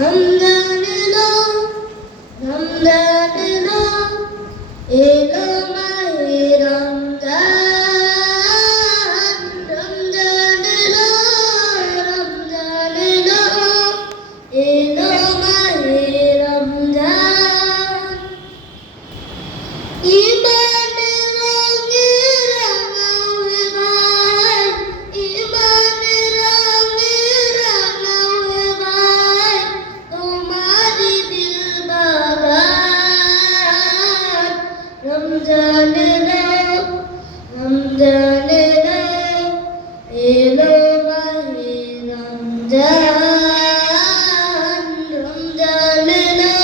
அந்த রমজানেরা রমজানেরা এলো মাহে রমজান। রমজানেরা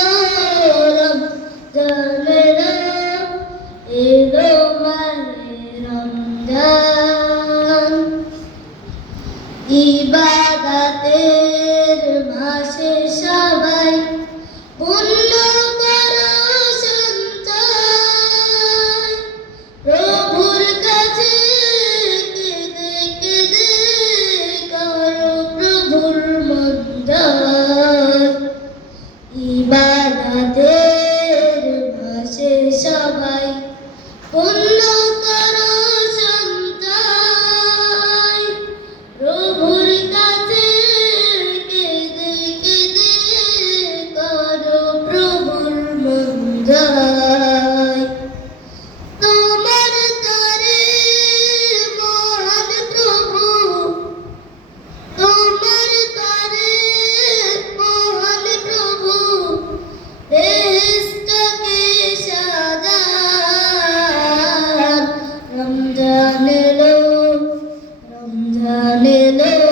রমজানেরা এলো মাহে রমজান। ইবাদাতের মাসে সব and good. Nene.